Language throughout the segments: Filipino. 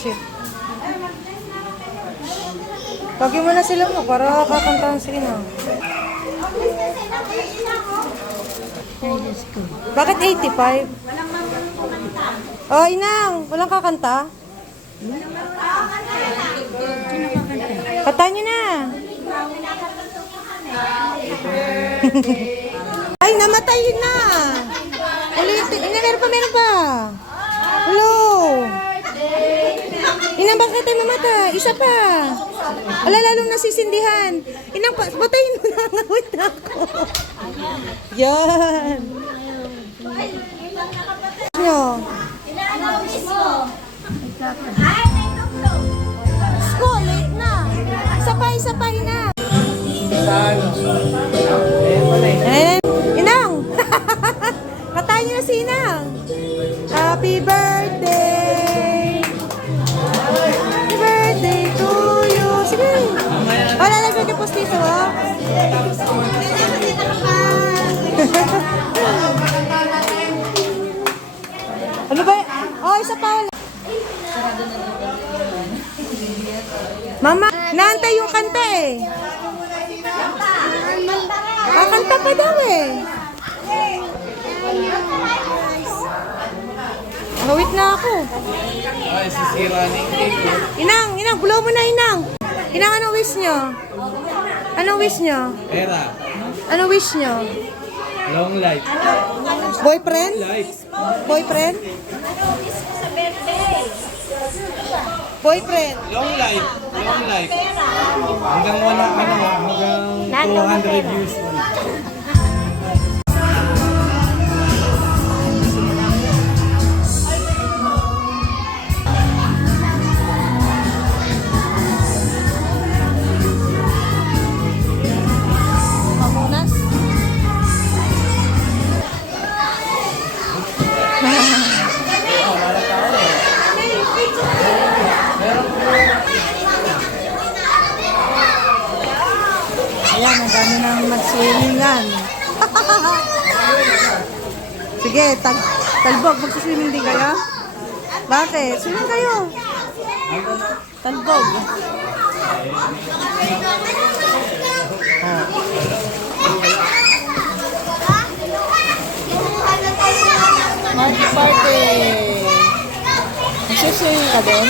shit. Pagin mo na sila mo para kakantahan si Ina. Bakit 85? Oh, Inang, walang kakanta? Kanta niyo na. Ay, namatay na. Ulitin. Meron pa. Hello. Inang, bakit tayo namatay? Isa pa. Ala, lalong nasisindihan. Inang, patayin mo na. Ngawit na ako. Yan. Nyo. School, late na. Isa pa, Inang. Inang. Katayin niyo na si Inang. Happy birthday. Happy birthday to you. Sige. Lalagyan niyo postizo, oh. Ano ba? Oh, isa pa. Mama, naantay yung kanta eh. Kakanta pa daw eh. Ngawit na ako. Ay, sisira ni Inang, blow mo na, Inang. Inang, anong wish nyo? Anong wish nyo? Pera. Anong wish nyo? Long life. Boyfriend? Life. Boyfriend? Boyfriend? Long life. Long life. Hanggang hanggang 200 years. Ayan, ang dami nang mag-swimming-an. Sige, talbog, mag-swimming din kayo? Bakit? Swimming kayo. Talbog. Magic party. Mag-swimming ka din?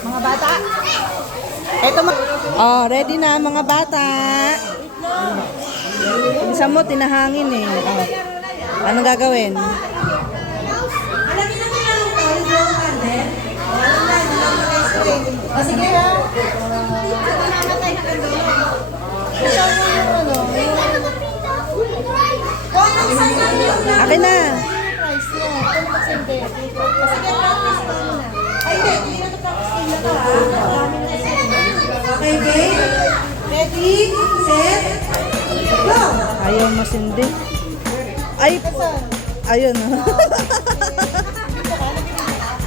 Mga bata. Eto oh, ready na mga bata. Isa mo tinahangin eh. Oh. Anong gagawin? Oh, sige ha. Akin na. Okay, game. Ready, set, go! Ayaw masindi. Ay, ayun.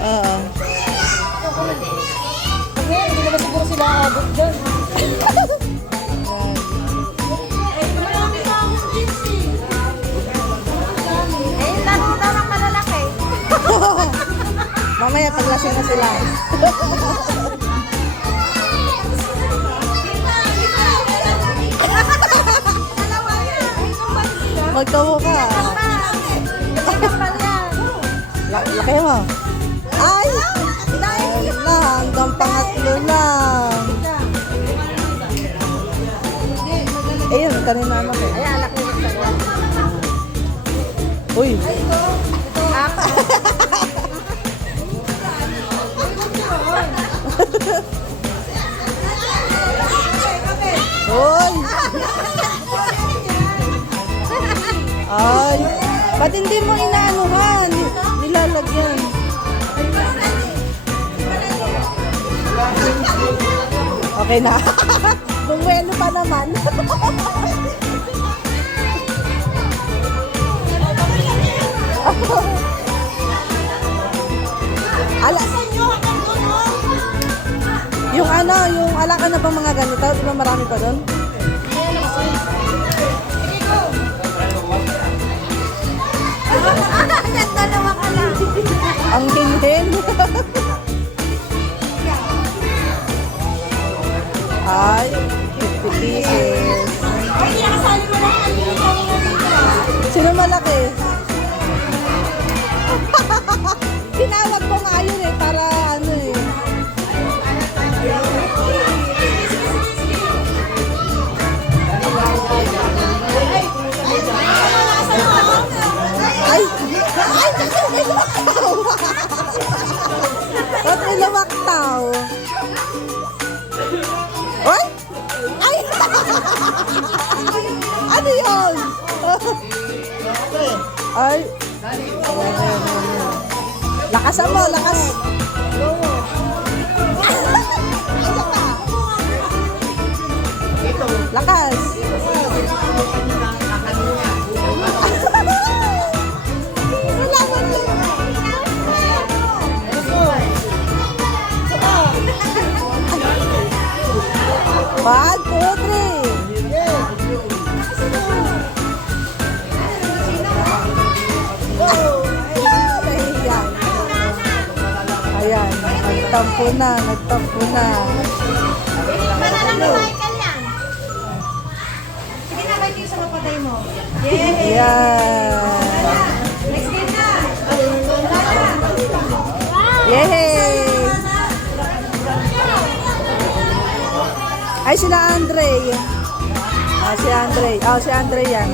Oo. Hindi naman siguro sila abot dyan. Mamaya paglasing na sila. Magtawo ka. Laki mo. Ay! Ay na, hanggang pangatlo lang. Ayun, kanina naman eh. Ay, alak mo. Uy. Hoy! Ay, ba't hindi mo inaanuhan? Nilalagyan. Okay na. Bumuelo pa naman. Yung ala ka na bang mga ganito? Di ba marami pa doon? Ang hinhin. Ay, 50 pieces. Sino malaki? Tinawag ko nga yun eh, para ano eh. Ay! Ay! May lumaktaw! Ba't may lumaktaw? Ay! Ay! Ano yun? Ay! Lakasan mo, lakas! Lakas! One, two, three. Ayan. Ayan, nagtampo na, nagtampo na. Sige na, kahit yung sa kapatay mo. Ayan. Next game na. Yay! Ay, sila Andre. Ah, si Andre. Oh, si Andre yan.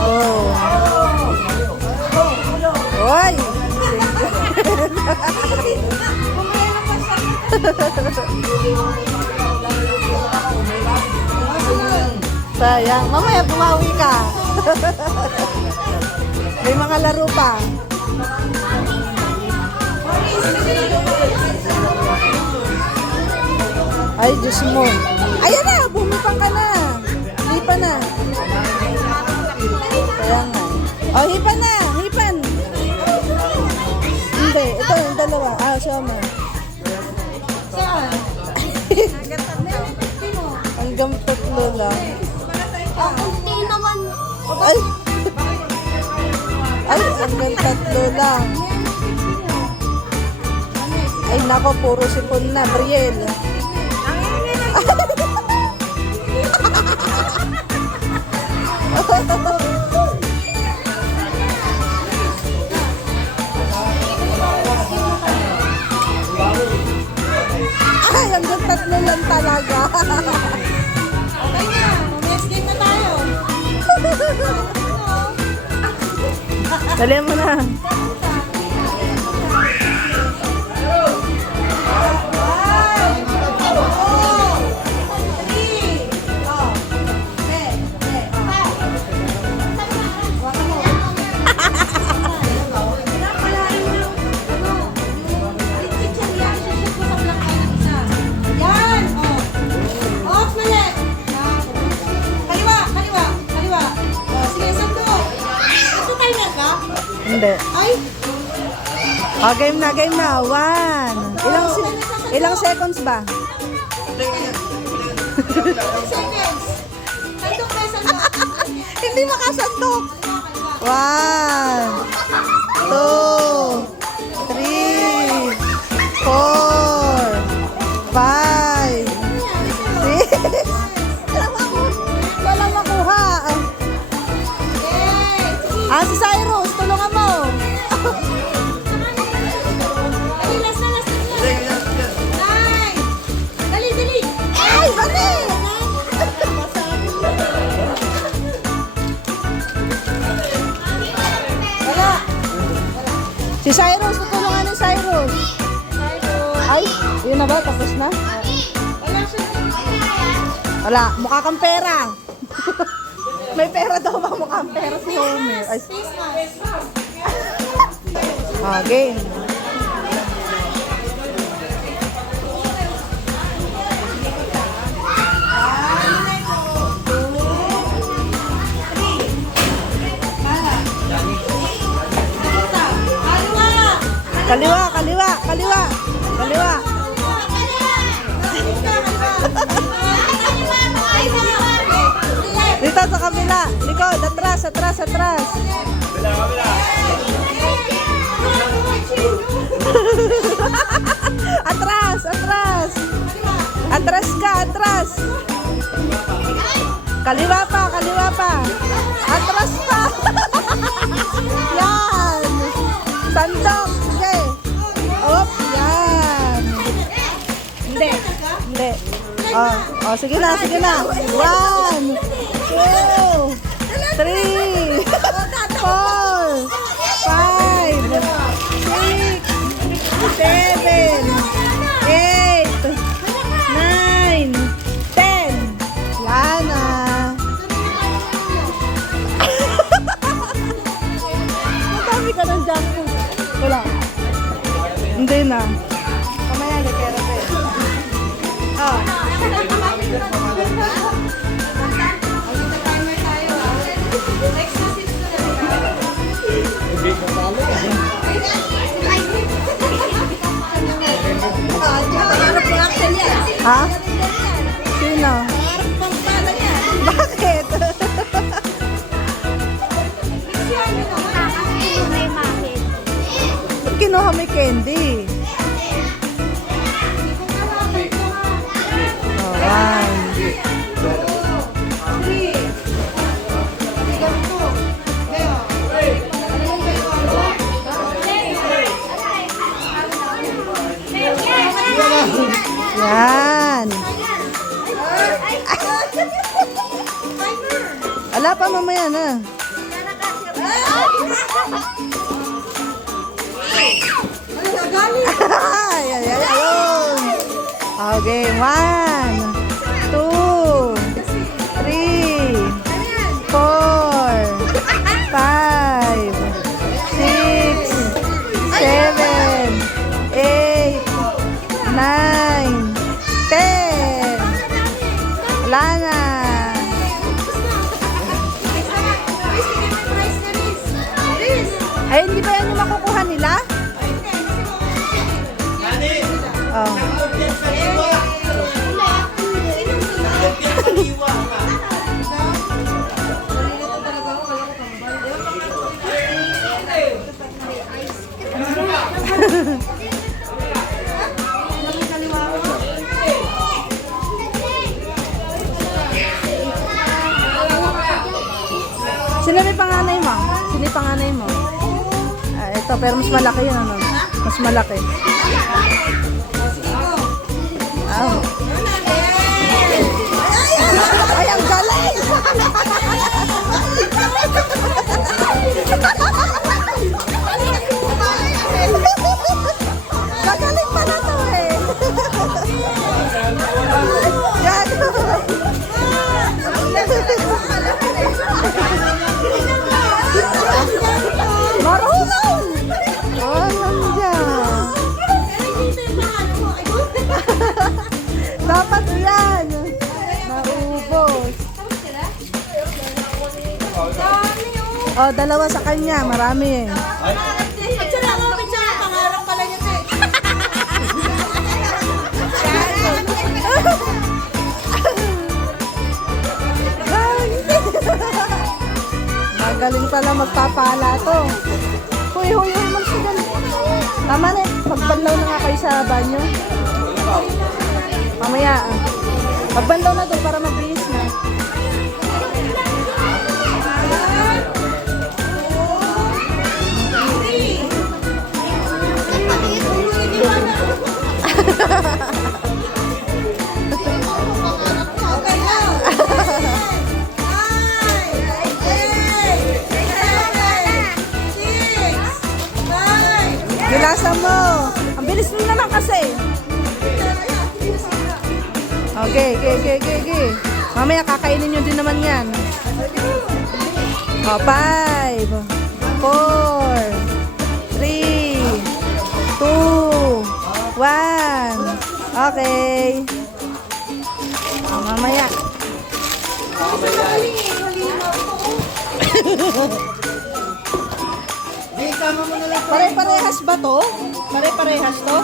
Oh. Oy! Sayang. Mamaya bumawi ka. May mga laro pa. Ay, Diyos mo. Ayan na, bumipang ka na. Hipan na. Kaya nga. Oh, hipan na. Hipan. Hindi, ito yung dalawa. Ah, siyama. Hanggang 3 lang. Kunti naman. Ay! Ay, hanggang 3 lang. Ay, nako, puro sipon na, Briel. Ay, hanggang 3 lang talaga. Okay na. Next game na tayo. Dali mo na. Yan. Off na lang. Kaliwa, kaliwa, kaliwa. Sige, sandok. Ito timer ka? Hindi. Ay, Oh, game na, game na. 1. Ilang seconds ba? seconds. Sandok na, sandok. Hindi makasandok. 1, 2, 3, 4, 5, 6. Walang makuha. Okay. Sige. Ah, si Cyrus, tulungan mo. Dali, last na, last na. Nine. Dali, dali. Ay, bali! Wala. Si Cyrus, tutulungan ni Cyrus. Ay, yun na ba? Tapos na? Wala siya. Wala, mukha kang pera. May pera daw ba? Mukha kang pera si Homer. Ay, Face mask. game. Kaliwa, kaliwa, kaliwa, kaliwa. Dito sa kabila. Likod, atras, atras, atras. Hey! Atras, atras. Atras ka, atras. Kaliwa pa, kaliwa pa. Atras pa. Yan. Sandok, sige. Op, yan. Hindi, hindi. Oh, sige na, sige na. 1, 2, 3, 4, 5, 6, 7, 8, 9, 10. Yan na. Madami ka ng jump food. Wala. Hindi na. Kamaya, nagkera pa eh. Oh. Ha? Sino? Bakit? Ba't kinuha may candy? Oh, 1. Yan. Ala pa mamaya na. Ay, ay, ay, ayun. Okay, 1, 2, 3, 4, 5, 6, 7, 8, 9, 10. Wala na. Ay, hindi ba yan yung makukuha nila? Oh. Sino may panganay mo? Sino yung panganay mo? Ah, ito, pero mas malaki yun, ano? Mas malaki. Oh. Ay, ang galing! Magaling pala to eh. Marunong! Oh, nandiyan. Dapat yan. Naubos. Oh, dalawa sa kanya. Marami eh. Pangarap pala niya ito eh. Magaling pala magpapala to. Huy, huy, huy, magsigal. Tama na eh. Pagbanlaw na nga kayo sa banyo. Mamaya. Pagbanlaw na doon para mabihis na. Gilasan mo. Ang bilis mo naman kasi. Okay, okay. Mamaya kakainin nyo din naman yan. O, 5, 4, 3, 2, 1. Okay. O, mamaya. Pare-parehas ba to? Pare-parehas to?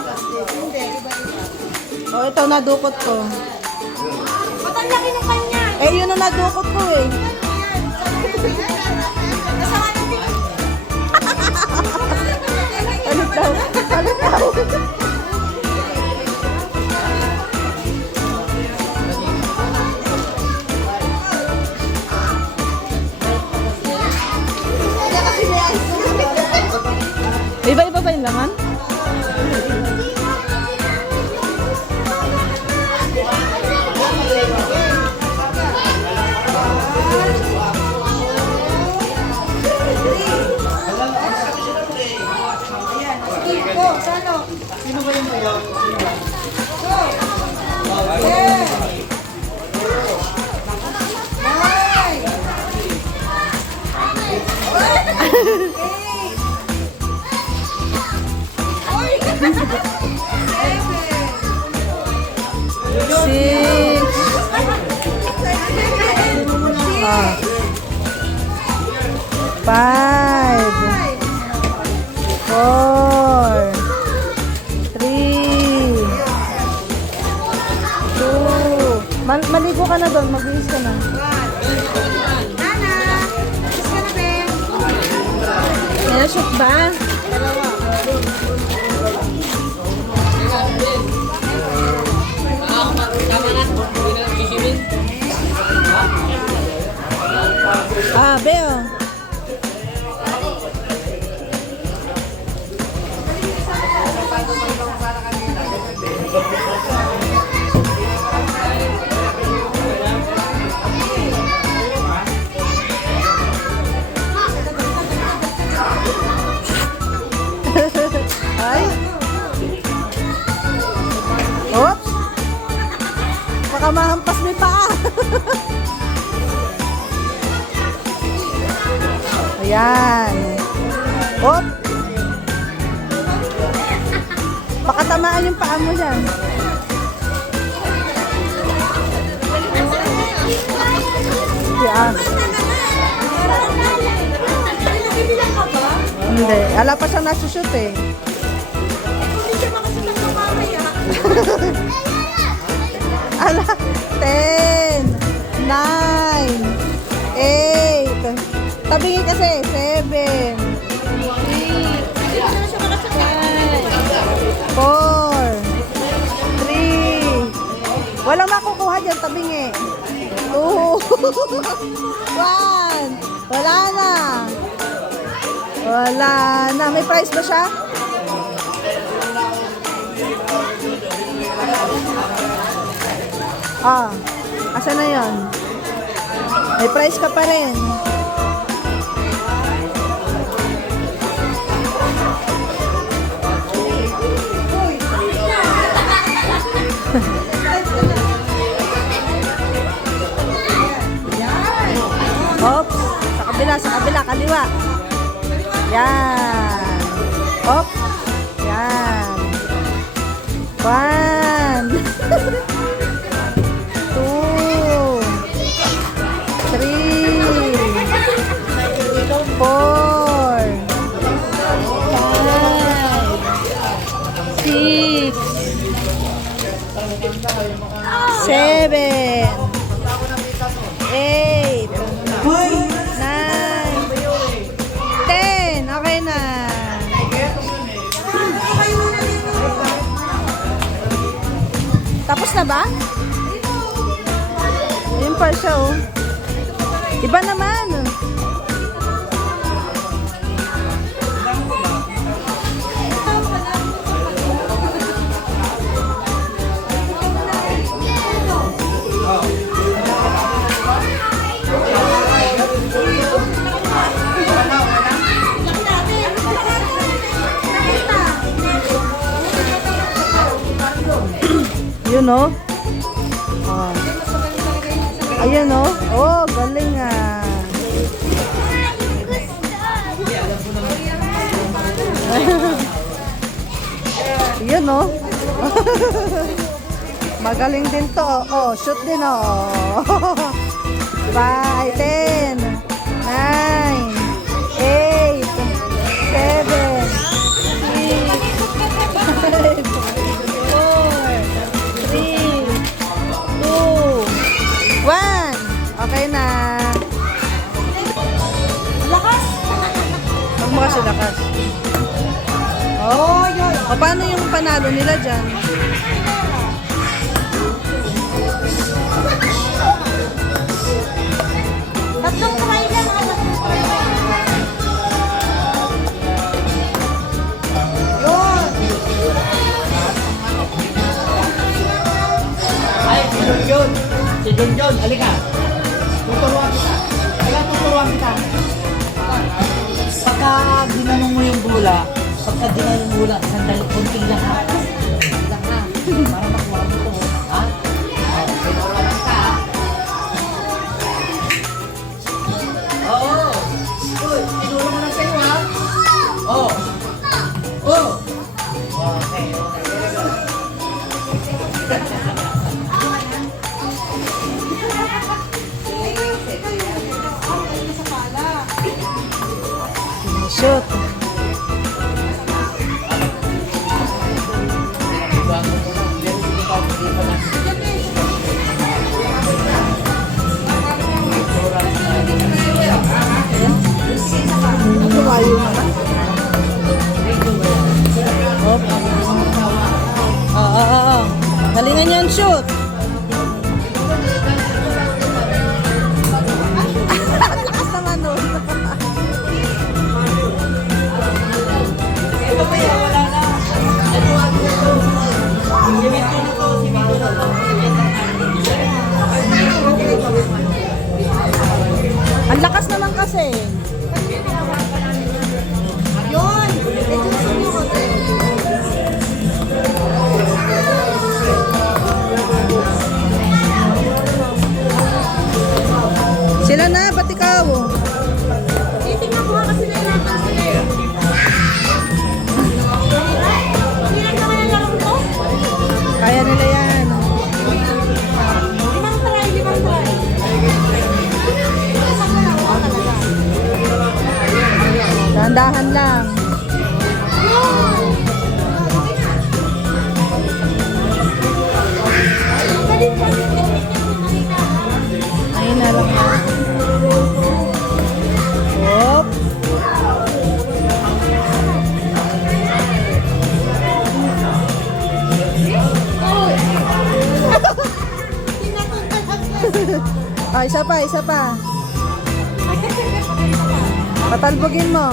O, ito nadukot ko. Ba't ang laki ng kanya? Eh, yun ang nadukot ko eh. Nasama natin. Iba-iba ba yung laman? Six. Five. Four. Three. Two. Maligo ka na doon. Mag-iis ka na. May shoot ba? Ah, Beo. Ay. Oops. Baka mahampas may paa. Ayan. Hop. Baka tamaan yung paa mo dyan. Yan. Hindi. Ala pa siyang nasushoot eh. Ala. 10. 9. 8. Tabingin kasi. 7. 3. 4. 3. Walang makukuha dyan. Tabingi. 2. 1. Wala na. Wala na. May price ba siya? Ah. Asan na yun? May price ka pa rin. Oops. Sa kabila, kaliwa. Yan. Op. Yan. 1. 2. 3. 4. 5. 6. 7. 8. 9. 10. Okay na. Tapos na ba? Yun pa siya oh. Iba naman. Yun oh. Oh. Ayan oh. Oh, galing ah. Yun oh. Magaling din to. Oh, shoot din oh. 5, 10, 9, 8, 7, 6, 5, 4, 3, 2, 1. Okay na. Lakas. Huwag mo kasi lakas. Oh, yun. O paano yung panalo nila dyan? Tatlong try lang. Tatlong try lang. Yun. Ay, si Don John. Si Don John, halika. Tuturuan kita. Halika, tuturuan kita. Pagka ginanong mo yung bola, sandali, konting lang ha. Konting lang ha. Para makuha mo ito. Ha? Tuturuan kita. Oo. Good. Tinuro mo lang sa'yo ha. Oo. Oo. Okay, okay. Very good. Shoot. Lumayo na. Hop. Oo. Galingan yan, shoot. Lakas naman nun. Ito ba yan? Wala na. Ito ang ito. Si Vito na to. Si Vito na to. Ang lakas naman kasi. Yun. Ito sumunod. Sila na, ba't ikaw? Titignan ko nga kasi nahirapan sila eh. Hindi lang naman ang laro ko. Kaya nila yan. Limang try. Isang na lang ako talaga. Dahan-dahan lang. Ayun na lang yan. Hop. Ah, isa pa. Patalbogin mo.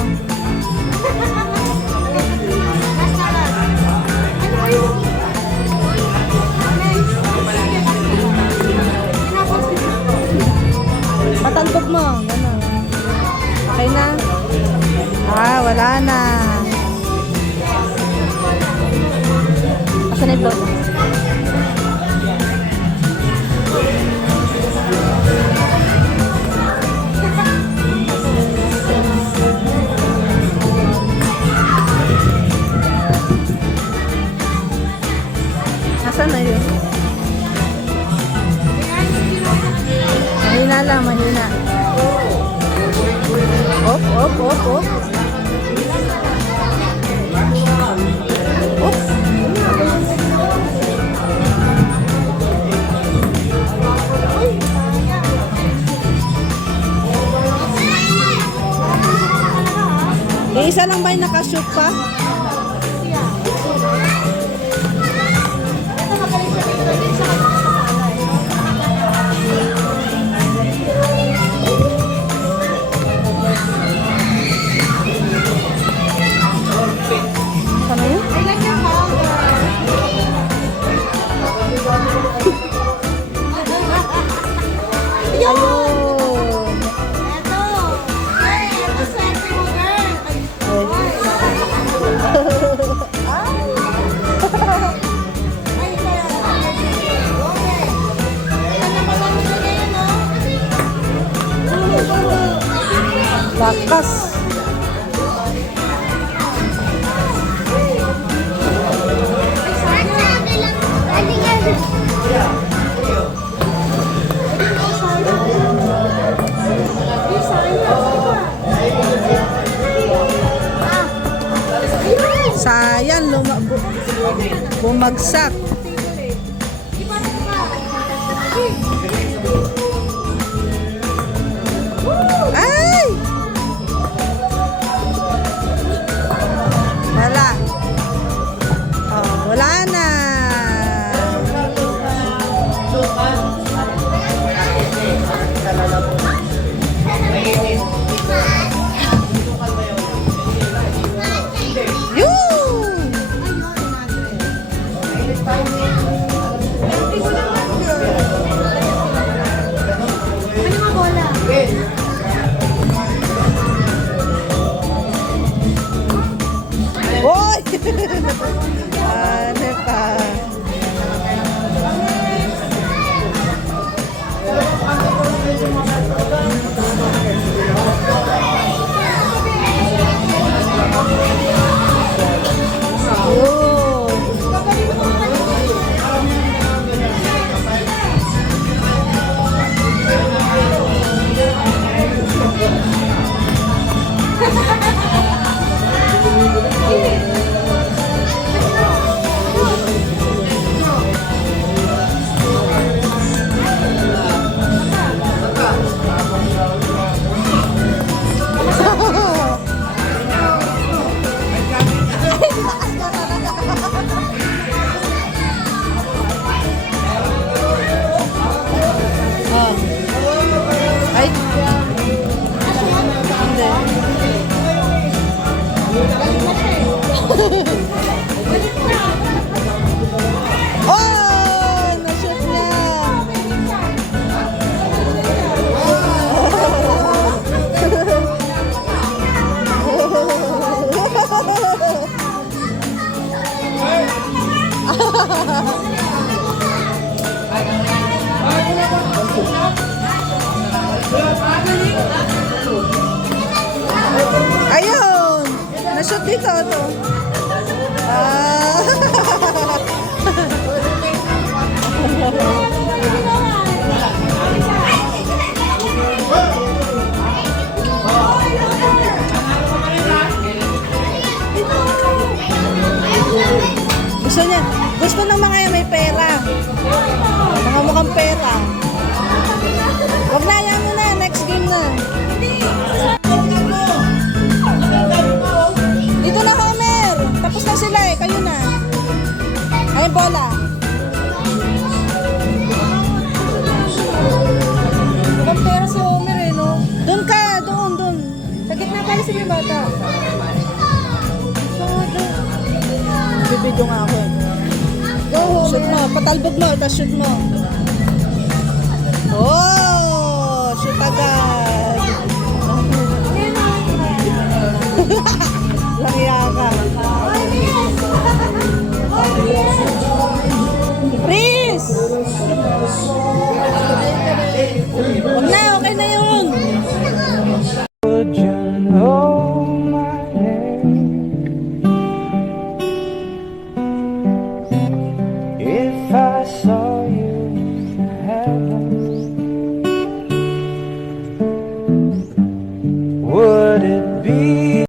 Patalbog mo. Ganun. Okay na? Ah, wala na. Asan na yung bola? Asan na yun? Mahina lang, mahina. Op. Op. Isa lang ba yung nakashoot pa? Ano yun? I like your color. Ayun. Eto. Ay, ito swerte mo, girl. Ay, ay, kaya. Okay. Saan na ba ba mo ngayon, no? Lakas. Sayang, bumagsak. Ay! Wala. Hoy! Ano pa? Ah. Ay. Hindi. Oh! Nashoot niya! Ayun! Nashoot dito to. Ah! Gusto ng mga yan may pera. Mga mukhang pera. Wag na, yan mo na. Next game na. Dito na, Homer. Tapos na sila eh. Kayo na. Ay, bola. Mukhang pera si Homer eh, no? Doon ka. Doon. Sa gitna pala si may bata. Bibidyo nga ako eh. Go, Homer. Shoot mo. Patalbog mo. Tapos shoot mo. Oh! Shoot agad. Langya ka. Chris! Huwag na, okay na yun. Would you know my name if I saw you?